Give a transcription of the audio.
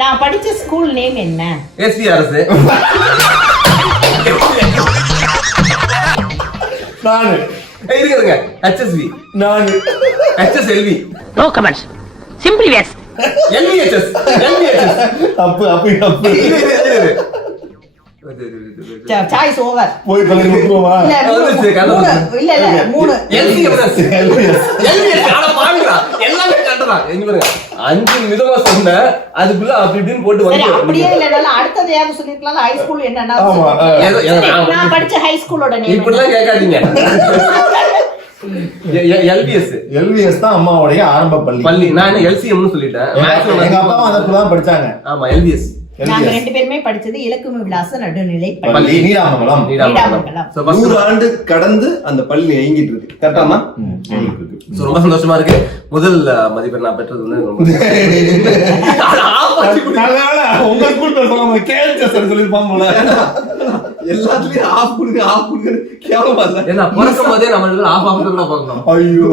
நான் படிச்ச school name என்ன? SVRS. நானு இருங்க HSV. நானு HSLV. No comments. Simply yes. LVHS. அப்பு அப்பு அப்பு. Choice over. போய் பல்லு முட்டுவா. இல்ல 3. LVS. ஆனா பாருங்க எல்லாமே கரெக்ட்டா. இங்க பாருங்க 5 விதமா சொன்ன அதுக்குள்ள அப்படி இப்படின்னு போட்டு சரி வந்து அப்படியே இல்லனால அடுத்தது யாரும் சொல்லிருக்கலாம் ஹை ஸ்கூல் என்னன்னா நான் படிச்ச ஹை ஸ்கூலோட நேம் இப்படிலாம் கேட்காதீங்க. எல்விஎஸ் தான் அம்மாவுடைய ஆரம்ப பள்ளி. நான் LCM னு சொல்லிட்டேன். எங்க அப்பாவும் அதுக்குள்ள தான் படிச்சாங்க. ஆமா LVS. நாங்க ரெண்டு பேருமே படிச்சது இலக்குமி விலாச நடுநிலை பள்ளி நீடாமங்கலம். 100 ஆண்டு கடந்து அந்த பள்ளி இயங்கிட்டு இருக்கு. கரெக்டாமா? ரொம்ப சந்தோஷமா இருக்கு. முதல் மதிப்பெண் நான் பெற்றது வந்து ரொம்ப உங்க ஸ்கூல்ல சொல்லாம கேஎல்எஸ் சொல்லிருப்பான் போல. எல்லாத்துலயும் ஆஃப் கொடுங்க கேவலமா இல்ல. ஏன்னா பிறக்கும் போதே நம்ம ஆஃப் கூட பார்க்கணும். ஐயோ